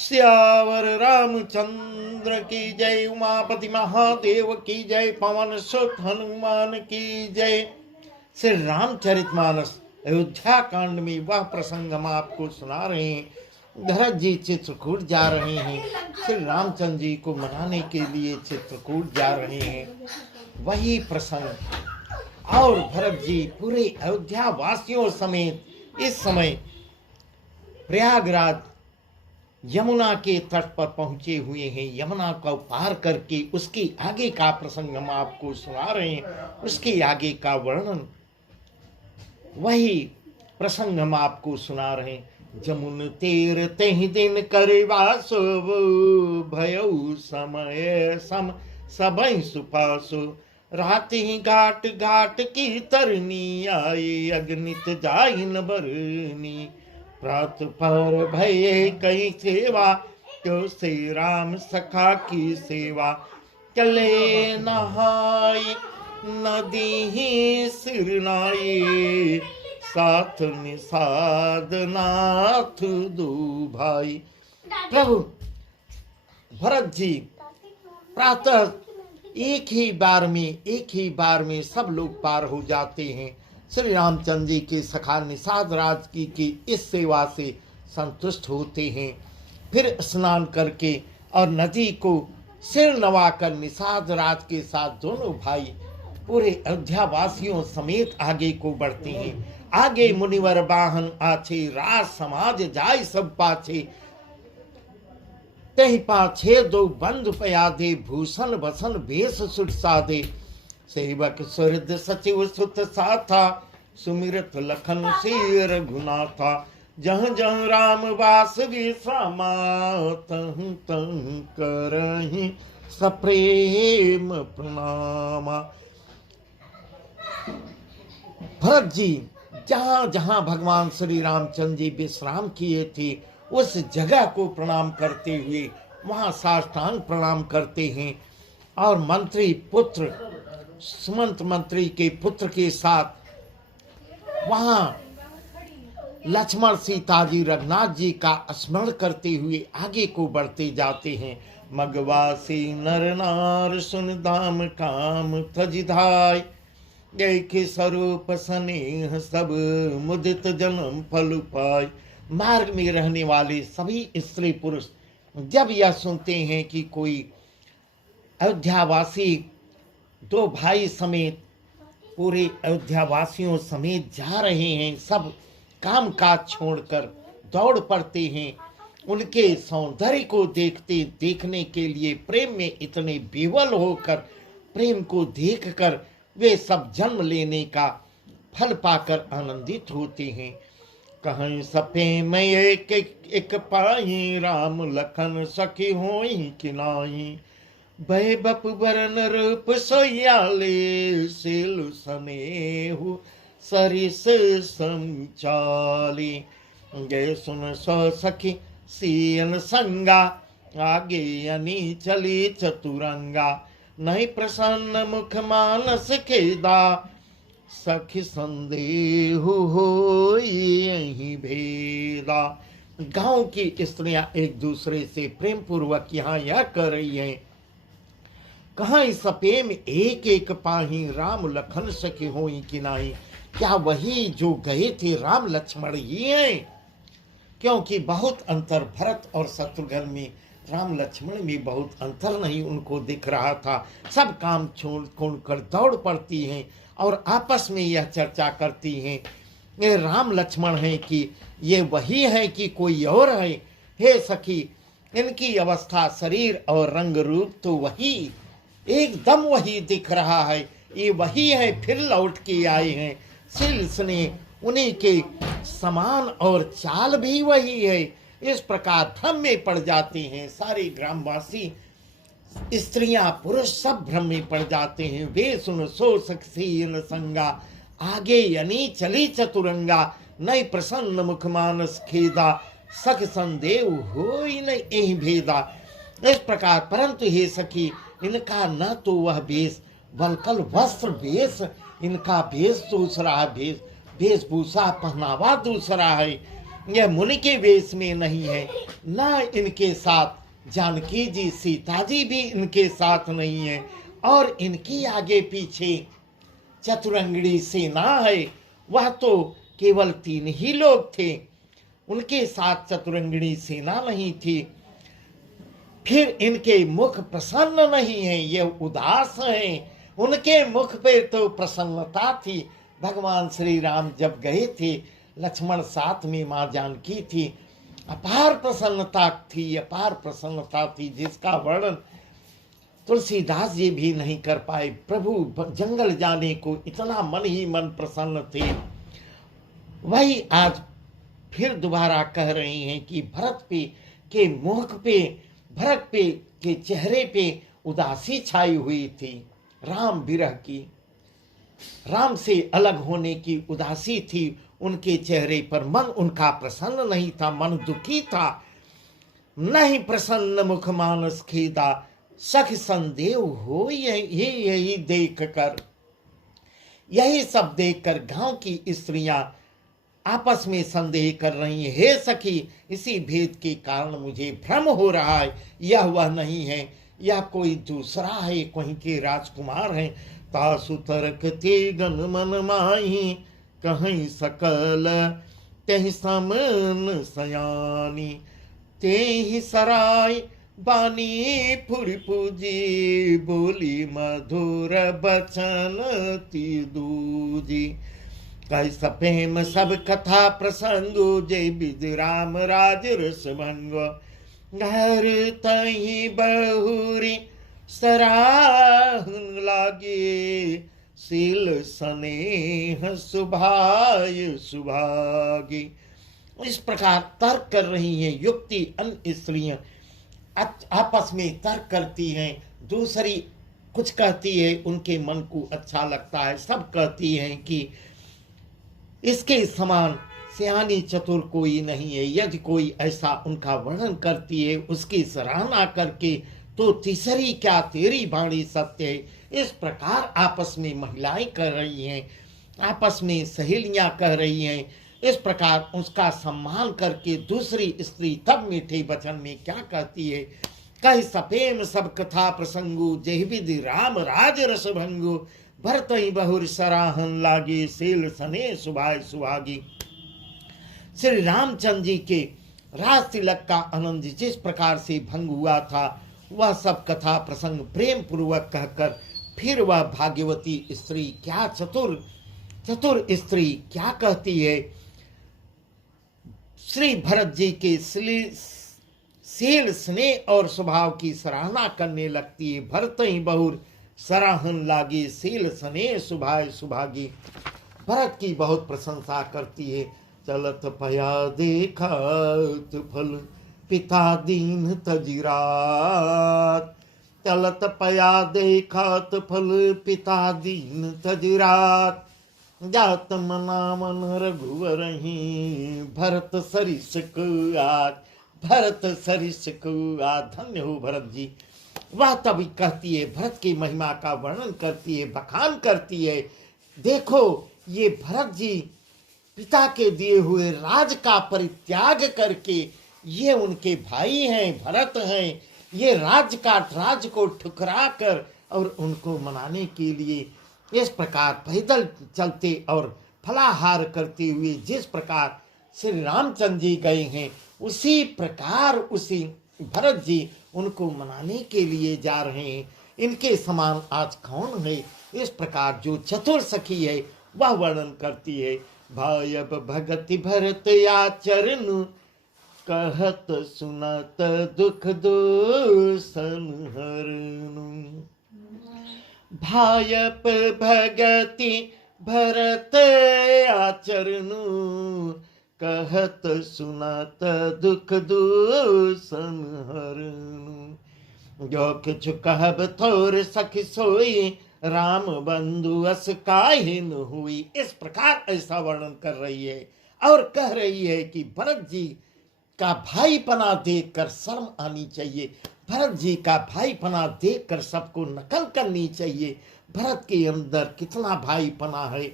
सियावर रामचंद्र की जय। उमापति महादेव की जय। पवन सुत हनुमान की जय। श्री रामचरितमानस अयोध्या कांड में वह प्रसंग हम आपको सुना रहे हैं। भरत जी चित्रकूट जा रहे हैं, श्री रामचंद्र जी को मनाने के लिए चित्रकूट जा रहे हैं। वही प्रसंग और भरत जी पूरे अयोध्या वासियों समेत इस समय प्रयागराज यमुना के तट पर पहुंचे हुए हैं। यमुना को पार करके उसके आगे का प्रसंग हम आपको सुना रहे हैं, उसके आगे का वर्णन, वही प्रसंग हम आपको सुना रहे हैं। जमुन तीर तेहि दिन करवासो, भयउ समय सम सबई सुपासो। राति घाट घाट की तरनी आई, अगणित जाहिन बरनी। प्रात पर भय कई सेवा, तो श्री राम सखा की सेवा। चले नहाई नदी सिर नाई, साथ निषाद नाथ दो भाई। प्रभु भरत जी प्रातः एक ही बार में सब लोग पार हो जाते हैं। श्री रामचंद्र जी के सखा निषाद राज की इस सेवा से संतुष्ट होते हैं। फिर स्नान करके और नदी को सिर नवाकर निषाद राज के साथ दोनों भाई पूरे अयोध्या वासियों समेत आगे को बढ़ते हैं। आगे मुनिवर वाहन आछे, राज समाज जाय सब पाछे। तहि पाछे दो बंधु पयादे, भूषण भसन भेष सुट साधे। सेवक सुहृद सचिव सुत साथा, सुमिरत लखन से रघुनाथा। जहाँ जहाँ राम वास विश्रामा, तहु तहु करहि सप्रेम प्रणामा। भरत जी जहाँ जहाँ भगवान श्री रामचंद्र जी विश्राम किए थे उस जगह को प्रणाम करते हुए वहाँ साष्टांग प्रणाम करते हैं। और मंत्री पुत्र सुमंत मंत्री के पुत्र के साथ वहाँ लक्ष्मण सीता जी रघुनाथ जी का स्मरण करते हुए आगे को बढ़ते जाते हैं। मगवासी नर नार सुन दाम काम तजिधाय, देखे स्वरूप स्नेह सब मुदित जन्म फल पाय। मार्ग में रहने वाले सभी स्त्री पुरुष जब यह सुनते हैं कि कोई अयोध्यावासी दो भाई समेत पूरे अयोध्यावासियों समेत जा रहे हैं, सब काम काज छोड़कर दौड़ पड़ते हैं। उनके सौंदर्य को देखने के लिए प्रेम में इतने विवल होकर, प्रेम को देखकर वे सब जन्म लेने का फल पाकर आनंदित होते हैं। कहीं सपे में एक पाई, राम लखन सखी होई किनाई। भय बप बरन रूप सोयाले, सिल स्नेहु सरिस संचाली। जय सुन सो सखी सीन संगा, आगे अनी चली चतुरंगा। नहीं प्रसन्न मुख मानस खेदा, सखी संदेह होई यही भेदा। गांव की स्त्रियां एक दूसरे से प्रेम पूर्वक यहाँ यह कर रही हैं, कहाँ सपे में एक एक पाही, राम लखन सखी होई कि नहीं। क्या वही जो गए थे राम लक्ष्मण ही हैं? क्योंकि बहुत अंतर भरत और शत्रुघ्न में, राम लक्ष्मण में बहुत अंतर नहीं उनको दिख रहा था। सब काम छोड़ कर दौड़ पड़ती हैं और आपस में यह चर्चा करती हैं, ये राम लक्ष्मण हैं कि ये वही है कि कोई और है। हे सखी, इनकी अवस्था, शरीर और रंग रूप तो वही, एकदम वही दिख रहा है। ये वही है, फिर लौट के आए हैं। सिल स्नेह उन्हीं के समान और चाल भी वही है। इस प्रकार भ्रम में पड़ जाते हैं सारे ग्रामवासी, स्त्रियां पुरुष सब भ्रम में पड़ जाते हैं। वे सुन सो सखीन संगा, आगे यानी चली चतुरंगा। नहीं प्रसन्न मुख मानस खेदा, सख संदेह होई नहीं यही भेदा। इस प्रकार परंतु हे सखी, इनका न तो वह वेश बल्कल वस्त्र वेश, इनका भेष दूसरा है, वेशभूषा पहनावा दूसरा है। यह मुनि के वेश में नहीं है, न इनके साथ जानकी जी सीता जी भी इनके साथ नहीं है, और इनकी आगे पीछे चतुरंगड़ी सेना है। वह तो केवल 3 ही लोग थे, उनके साथ चतुरंगड़ी सेना नहीं थी। फिर इनके मुख प्रसन्न नहीं है, ये उदास हैं। उनके मुख पे तो प्रसन्नता थी। भगवान श्री राम जब गए थे, लक्ष्मण साथ में, माँ जानकी थी, अपार प्रसन्नता थी, अपार प्रसन्नता थी, जिसका वर्णन तुलसीदास जी भी नहीं कर पाए। प्रभु जंगल जाने को इतना मन ही मन प्रसन्न थे। वही आज फिर दोबारा कह रहे हैं कि भरत पे के मुख पे, भरत पे के चेहरे पे उदासी छाई हुई थी, राम विरह की, राम से अलग होने की उदासी थी उनके चेहरे पर। मन उनका प्रसन्न नहीं था, मन दुखी था। नहीं प्रसन्न मुख मानस खेदा, सख संदेह हो यही देख कर। यही सब देखकर गांव की स्त्रियां आपस में संदेह कर रही है, हे सखी, इसी भेद के कारण मुझे भ्रम हो रहा है, यह वह नहीं है, यह कोई दूसरा है, कहीं के राजकुमार हैं। तासु तर्क ते गन मन माही, कहीं सकल तेहि समन सयानी, ते ही सराय बानी फुरी पूजी, बोली मधुर बचन ती दूजी। कैसा प्रेम सब कथा प्रसंगो, जय विद राम राज रस भंगो। घर तही बहुरी सराहन लागे, सील स्नेह सुभाय सुभागी। इस प्रकार तर्क कर रही हैं युक्ति। अन्य स्त्रियां आपस में तर्क करती हैं, दूसरी कुछ कहती है, उनके मन को अच्छा लगता है। सब कहती हैं कि इसके समान सियानी चतुर कोई नहीं है। यदि कोई ऐसा उनका वर्णन करती है, उसकी सराहना करके, तो तीसरी क्या तेरी वाणी सत्य है। इस प्रकार आपस में महिलाएं कह रही हैं, आपस में सहेलियां कह रही हैं। इस प्रकार उसका सम्मान करके दूसरी स्त्री तब मीठे वचन में क्या कहती है, कह सपेम सब कथा प्रसंगु, जय विधि राम राज रस भंगु। भरत ही बहुर सराहन लागे, सेल सने सुभाय सुहागी। श्री रामचंद्र जी के राज तिलक का आनंद जिस प्रकार से भंग हुआ था, वह सब कथा प्रसंग प्रेम पूर्वक कहकर फिर वह भाग्यवती स्त्री क्या चतुर स्त्री क्या कहती है, श्री भरत जी के शील स्नेह और स्वभाव की सराहना करने लगती है। भरत ही बहुर सराहन लागी, शील स्नेह सुभाय सुभागी। भरत की बहुत प्रशंसा करती है। चलत पया देखत फल, पिता दीन तजिरात। चलत पया देखत फल, पिता दीन तजिरात। जात मना मन रघुवर ही, भरत सरिस आज, भरत सरिस आज। धन्य हो भरत जी। वह तभी कहती है, भरत की महिमा का वर्णन करती है, बखान करती है। देखो ये भरत जी पिता के दिए हुए राज का परित्याग करके, ये उनके भाई हैं, भरत हैं, ये राज को ठुकरा कर और उनको मनाने के लिए इस प्रकार पैदल चलते और फलाहार करते हुए जिस प्रकार श्री रामचंद्र जी गए हैं, उसी प्रकार उसी भरत जी उनको मनाने के लिए जा रहे हैं। इनके समान आज कौन है। इस प्रकार जो चतुर सखी है वह वर्णन करती है। भायब भगति भरत आचरण, कहत सुनत दुख दोसन हरनु। भायप भगति भरत आचरनु, कहत सुनत दुख दोसन हरनु। जो किछु कहब थोर सखी सोई, राम बंधु अस काहिन हुई। इस प्रकार ऐसा वर्णन कर रही है और कह रही है कि भरत जी का भाईपना देखकर शर्म आनी चाहिए, भरत जी का भाईपना देखकर सबको नकल करनी चाहिए। भरत के अंदर कितना भाईपना है।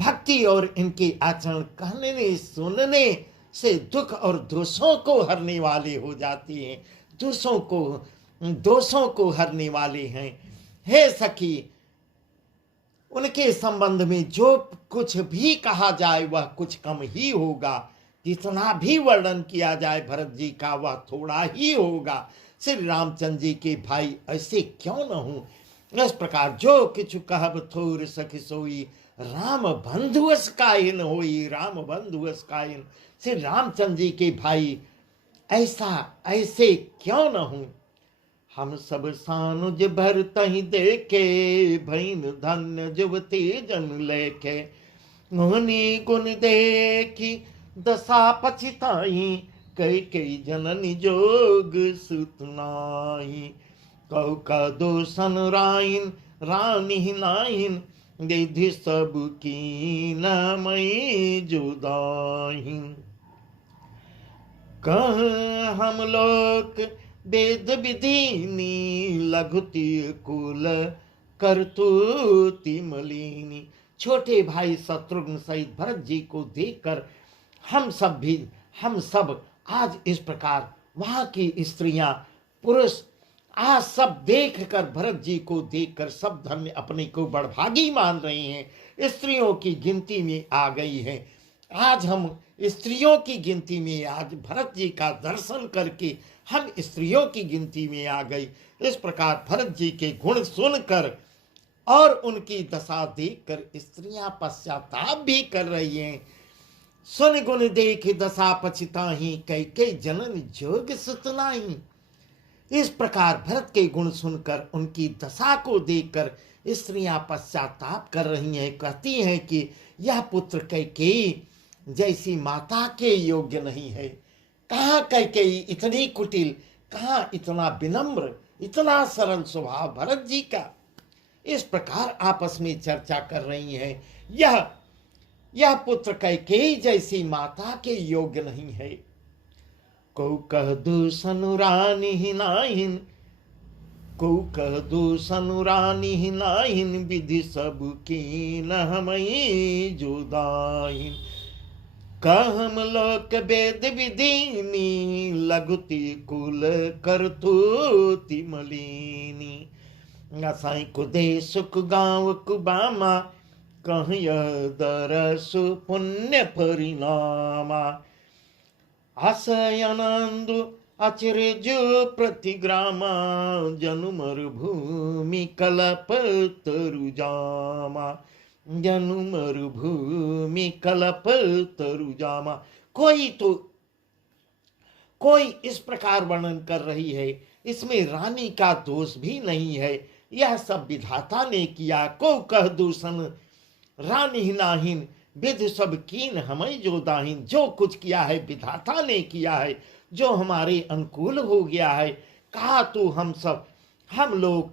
भक्ति और इनके आचरण कहने सुनने से दुख और दोषों को हरने वाले हो जाती हैं, दोषों को हरने वाले हैं। हे सखी, उनके संबंध में जो कुछ भी कहा जाए वह कुछ कम ही होगा, जितना भी वर्णन किया जाए भरत जी का वह थोड़ा ही होगा। श्री रामचंद्र जी के भाई ऐसे क्यों न हो। इस प्रकार जो किछु कहब थोर सखी सोई, राम बंधुअस काहिन होई, राम बंधुअस काहिन। श्री रामचंद्र जी के भाई ऐसे क्यों न हूं। हम सब सानुज भर तही देखे, भैन धन्य जुवती जन लेखे। मोहनी गुण देखी दशा पछिताई, कई कई जननी जोग सुतनाई। कहु का दोसन राइन रानी नाइन, विधि सब की न मई जुदाइन। कह हम लोक वेद विधिनी, लघुति कुल करतुति मलिनी। छोटे भाई शत्रुघ्न सहित भरत जी को देखकर हम सब आज इस प्रकार वहां की स्त्रियां पुरुष आज सब देखकर भरत जी को देखकर सब धन्य अपने को बड़भागी मान रहे हैं, स्त्रियों की गिनती में आ गई हैं। आज हम स्त्रियों की गिनती में, आज भरत जी का दर्शन करके हम स्त्रियों की गिनती में आ गई। इस प्रकार भरत जी के गुण सुनकर और उनकी दशा देखकर स्त्रियां पश्चाताप भी कर रही हैं। सुन गुण देख दशा पछिताही, कई कई जनन जोग सुतनाही। इस प्रकार भरत के गुण सुनकर उनकी दशा को देखकर स्त्रियां पश्चाताप कर रही हैं, कहती हैं कि यह पुत्र कैकेयी जैसी माता के योग्य नहीं है। कहाँ कैकेयी इतनी कुटिल, कहाँ इतना विनम्र, इतना सरल स्वभाव भरत जी का। इस प्रकार आपस में चर्चा कर रही हैं। यह पुत्र कैकेयी जैसी माता के योग्य नहीं है। को कह दूसनु रानी ही नाहिन, को कह दूसनु रानी ही नाहिन, विधि सब की न हमई जुदाहिन। कहम लोक वेद विधिनी, लघुति कुल करतुति मलिनी। असाई को दे सुख गाँव कुबामा, कह यह दरसु पुण्य परिणामा। आशयानंदु अचिरेजु प्रतिग्रामा, जनु मरुभूमि कलप तरुजामा, जनु मरुभूमि कलप तरुजामा। कोई इस प्रकार वर्णन कर रही है, इसमें रानी का दोष भी नहीं है, यह सब विधाता ने किया। को कह दूषण रानी नाहिन, विधि सब कीन हमें जो दाहिन। जो कुछ किया है विधाता ने किया है, जो हमारे अनुकूल हो गया है। कहा तो हम लोग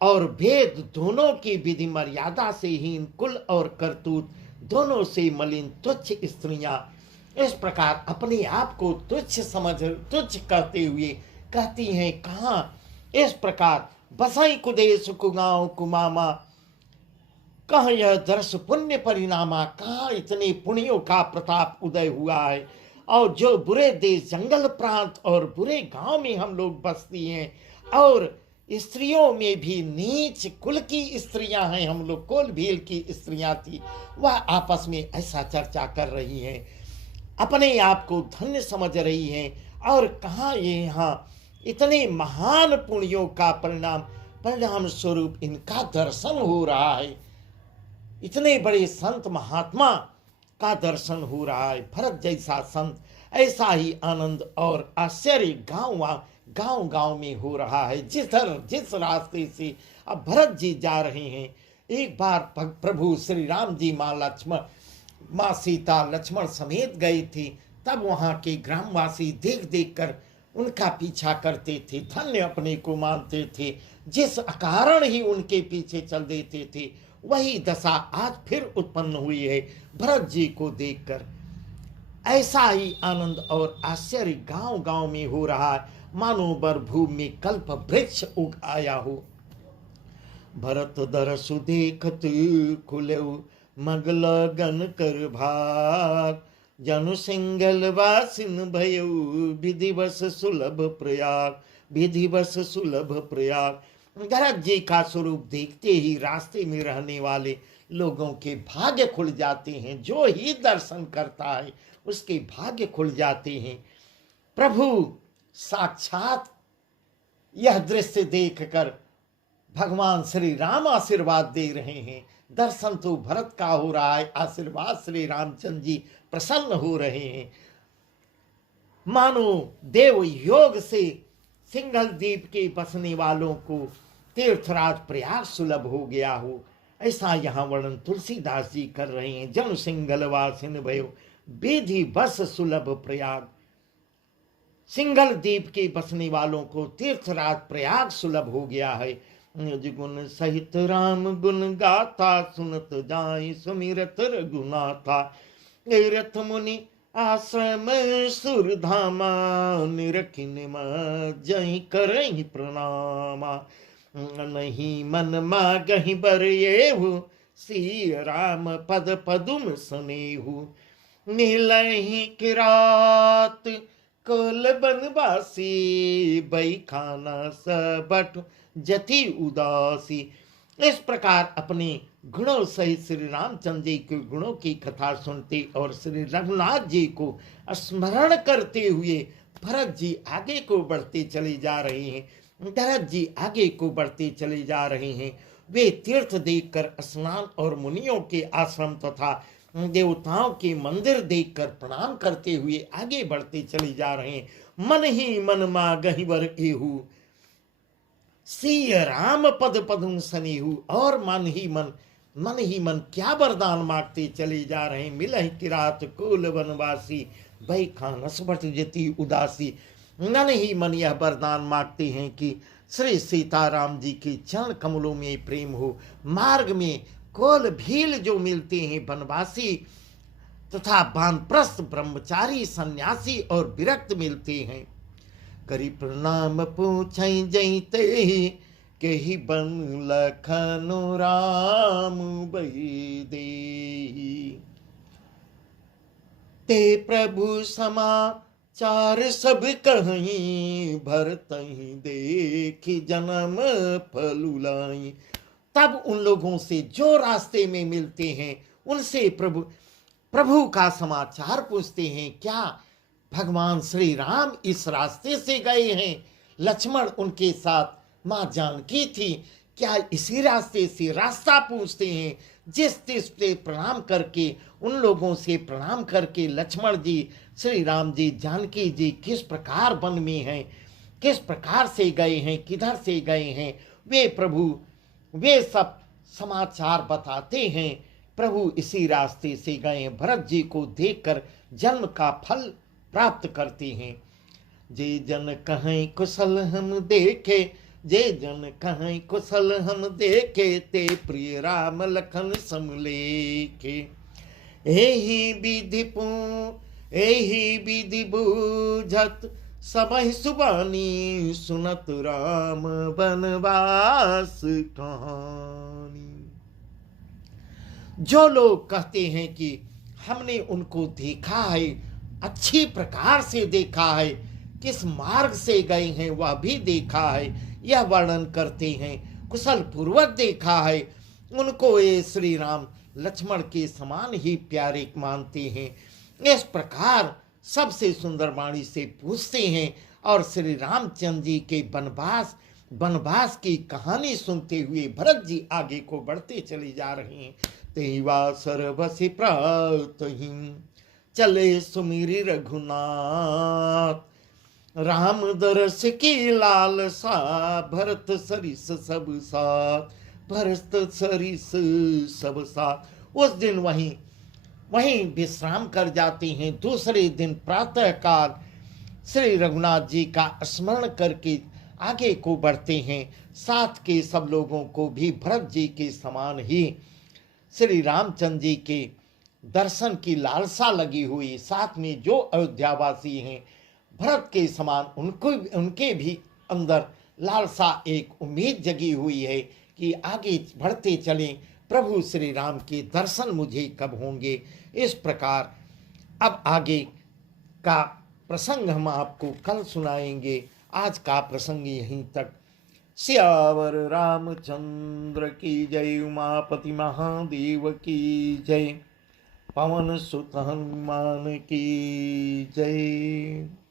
और वेद दोनों की विधि मर्यादा से हीन, कुल और करतूत दोनों से मलिन तुच्छ स्त्रियां इस प्रकार अपने आप को तुच्छ कहते हुए कहती हैं, कहाँ इस प्रकार बसाई कुदेश कुगांव कुमामा, कहाँ यह दर्श पुण्य परिणामा। कहाँ इतने पुण्यों का प्रताप उदय हुआ है। और जो बुरे देश जंगल प्रांत और बुरे गांव में हम लोग बसती हैं, और स्त्रियों में भी नीच कुल की स्त्रियां हैं, हम लोग कोल भील की स्त्रियां थी, वह आपस में ऐसा चर्चा कर रही हैं, अपने आप को धन्य समझ रही हैं। और कहाँ ये यहाँ इतने महान पुण्यों का परिणाम स्वरूप इनका दर्शन हो रहा है। इतने बड़े संत महात्मा का दर्शन हो रहा है। भरत जैसा संत, ऐसा ही आनंद और आश्चर्य गांव गांव में हो रहा है। जिस रास्ते से अब भरत जी जा रहे हैं, एक बार प्रभु श्री राम जी माँ सीता लक्ष्मण समेत गए थे, तब वहाँ के ग्रामवासी देख देख कर उनका पीछा करते थे, धन्य अपने को मानते थे, जिस कारण ही उनके पीछे चल देते थे, वही दशा आज फिर उत्पन्न हुई है भरत जी को देखकर। ऐसा ही आनंद और आश्चर्य गांव गांव में हो रहा है, मानो बर भूमि में कल्प वृक्ष उग आया हो। भरत दरसु देखत खुले मगल गन कर भाग, जनु सिंगल वासिन भयो, विधिवश सुलभ प्रयाग, विधिवश सुलभ प्रयाग। भरत जी का स्वरूप देखते ही रास्ते में रहने वाले लोगों के भाग्य खुल जाते हैं। जो ही दर्शन करता है उसके भाग्य खुल जाते हैं। प्रभु साक्षात यह दृश्य देखकर भगवान श्री राम आशीर्वाद दे रहे हैं। दर्शन तो भरत का हो रहा है, आशीर्वाद श्री रामचंद्र जी प्रसन्न हो रहे हैं। मानो देव योग से सिंघल द्वीप के बसने वालों को तीर्थराज प्रयाग सुलभ हो गया हो, ऐसा यहाँ वर्णन तुलसीदास जी कर रहे हैं। जन सिंघल वासिन भयो, विधि बस सुलभ प्रयाग। सिंघल द्वीप के बसने वालों को तीर्थराज प्रयाग सुलभ हो गया है। निज गुण सहित राम गुण गाथा, सुनत जाय सुमिरत रघुनाथा। रथ मुनि आश्रम सुरधामा, निरखिन जहि करहि प्रणामा। नहीं मन मागहि बर येहु, सिय राम पद पदुम सनेहु। नीलहि किरात कोल बनवासी, बैखाना सबट जति उदासी। इस प्रकार अपने गुणों सहित श्री रामचंद्र जी के गुणों की कथा सुनते और श्री रघुनाथ जी को स्मरण करते हुए भरत जी आगे को बढ़ते चले जा रहे हैं। भरत जी आगे को बढ़ते चले जा रहे हैं। वे तीर्थ देखकर स्नान और मुनियों के आश्रम तथा देवताओं के मंदिर देखकर प्रणाम करते हुए आगे बढ़ते चले जा रहे हैं। मन ही मन मागहि वर एहू, सिय राम पद पदुम सनेहु। और मन ही मन क्या वरदान मांगते चले जा रहे हैं। मिलहि किरात कुल वनवासी, बैखान असबट जति उदासी। मन ही मन यह वरदान मांगते हैं कि श्री सीताराम जी के चरण कमलों में प्रेम हो। मार्ग में कोल भील जो मिलते हैं, वनवासी तथा वानप्रस्थ ब्रह्मचारी सन्यासी और विरक्त मिलते हैं। करी प्रणाम पूछई जैते ही, केहि बन लखनु राम बैदेही। ते प्रभु समाचार सब कहीं, भरतहि देखि जन्म फलुलाई। तब उन लोगों से जो रास्ते में मिलते हैं उनसे प्रभु का समाचार पूछते हैं। क्या भगवान श्री राम इस रास्ते से गए हैं? लक्ष्मण उनके साथ, माँ जानकी थी, क्या इसी रास्ते से? रास्ता पूछते हैं। जिस तिस पे प्रणाम करके, उन लोगों से प्रणाम करके लक्ष्मण जी, श्री राम जी, जानकी जी किस प्रकार वन में हैं, किस प्रकार से गए हैं, किधर से गए हैं, वे सब समाचार बताते हैं। प्रभु इसी रास्ते से गए। भरत जी को देखकर जन्म का फल प्राप्त करते हैं। जे जन कहें कुशल हम देखे, जे जन कहें कुशल हम देखे, ते प्रिय राम लखन समलेखे। एहि विधि बूझत सबहि सुबानी, सुनत राम बनवास कहानी। जो लोग कहते हैं कि हमने उनको देखा है, अच्छी प्रकार से देखा है, किस मार्ग से गए हैं वह भी देखा है, यह वर्णन करते हैं। कुशल पूर्वक देखा है, उनको ये श्री राम लक्ष्मण के समान ही प्यारे मानते हैं। इस प्रकार सबसे सुंदर वाणी से पूछते हैं और श्री रामचंद्र जी के वनवास की कहानी सुनते हुए भरत जी आगे को बढ़ते चले जा रहे हैं। तेवा सर्वसि प्रातहि, चले सुमिरि रघुनाथ। राम दरस की लालसा, भरत सरिस सब साथ, भरत सरिस सब साथ। उस दिन वहीं विश्राम कर जाते हैं। दूसरे दिन प्रातः काल श्री रघुनाथ जी का स्मरण करके आगे को बढ़ते हैं। साथ के सब लोगों को भी भरत जी के समान ही श्री रामचंद्र जी के दर्शन की लालसा लगी हुई। साथ में जो अयोध्यावासी हैं, भरत के समान उनके भी अंदर लालसा, एक उम्मीद जगी हुई है कि आगे बढ़ते चलें, प्रभु श्री राम के दर्शन मुझे कब होंगे। इस प्रकार अब आगे का प्रसंग हम आपको कल सुनाएंगे। आज का प्रसंग यहीं तक। सियावर रामचंद्र की जय, उमापति महादेव की जय, पवन सुत हनुमान की जय।